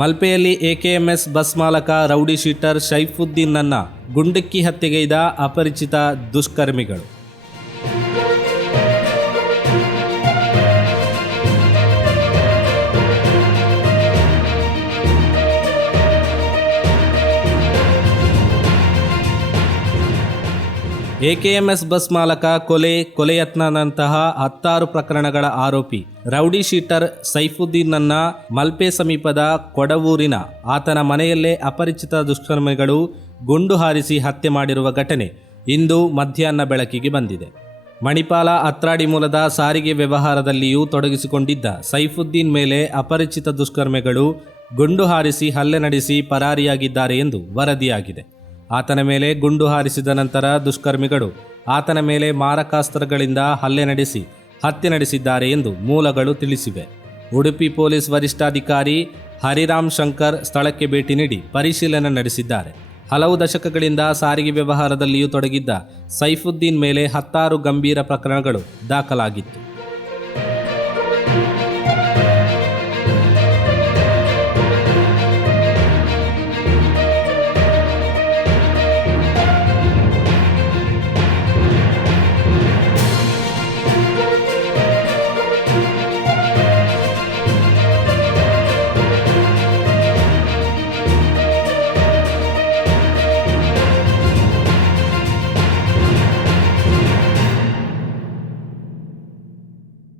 ಮಲ್ಪೆಯಲ್ಲಿ AKMS bus ಮಾಲಕ rowdy sheeter ಶೈಫುದ್ದೀನ್ನನ್ನ ಗುಂಡಕ್ಕಿ ಹತ್ಯೆಗೈದ ಅಪರಿಚಿತ ದುಷ್ಕರ್ಮಿಗಳು. ಎಕೆಎಂಎಸ್ ಬಸ್ ಮಾಲಕ ಕೊಲೆ ಕೊಲೆಯತ್ನದಂತಹ ಹತ್ತಾರು ಪ್ರಕರಣಗಳ ಆರೋಪಿ. ರೌಡಿ ಶೀಟರ್ ಸೈಫುದ್ದೀನ್ನನ್ನ ಮಲ್ಪೆ ಸಮೀಪದ ಕೊಡವೂರಿನ ಆತನ ಮನೆಯಲ್ಲೇ ಅಪರಿಚಿತ ದುಷ್ಕರ್ಮಿಗಳು ಗುಂಡು ಹಾರಿಸಿ ಹತ್ಯೆ ಮಾಡಿರುವ ಘಟನೆ ಇಂದು ಮಧ್ಯಾಹ್ನ ಬೆಳಕಿಗೆ ಬಂದಿದೆ. ಮಣಿಪಾಲ ಅತ್ರಾಡಿ ಮೂಲದ ಸಾರಿಗೆ ವ್ಯವಹಾರದಲ್ಲಿಯೂ ತೊಡಗಿಸಿಕೊಂಡಿದ್ದ ಸೈಫುದ್ದೀನ್ ಮೇಲೆ ಅಪರಿಚಿತ ದುಷ್ಕರ್ಮಿಗಳು ಗುಂಡು ಹಾರಿಸಿ ಹಲ್ಲೆ ನಡೆಸಿ ಪರಾರಿಯಾಗಿದ್ದಾರೆ ಎಂದು ವರದಿಯಾಗಿದೆ. ಆತನ ಮೇಲೆ ಗುಂಡು ಹಾರಿಸಿದ ನಂತರ ದುಷ್ಕರ್ಮಿಗಳು ಆತನ ಮೇಲೆ ಮಾರಕಾಸ್ತ್ರಗಳಿಂದ ಹಲ್ಲೆ ನಡೆಸಿ, ಹತ್ಯೆ ನಡೆಸಿದ್ದಾರೆ ಎಂದು ಮೂಲಗಳು ತಿಳಿಸಿವೆ. ಉಡುಪಿ ಪೊಲೀಸ್ ವರಿಷ್ಠಾಧಿಕಾರಿ ಹರಿರಾಮ್ ಶಂಕರ್ ಸ್ಥಳಕ್ಕೆ ಭೇಟಿ ನೀಡಿ ಪರಿಶೀಲನೆ ನಡೆಸಿದ್ದಾರೆ. ಹಲವು ದಶಕಗಳಿಂದ ಸಾರಿಗೆ ವ್ಯವಹಾರದಲ್ಲಿಯೂ ತೊಡಗಿದ್ದ ಸೈಫುದ್ದೀನ್ ಮೇಲೆ ಹತ್ತಾರು ಗಂಭೀರ ಪ್ರಕರಣಗಳು ದಾಖಲಾಗಿತ್ತು.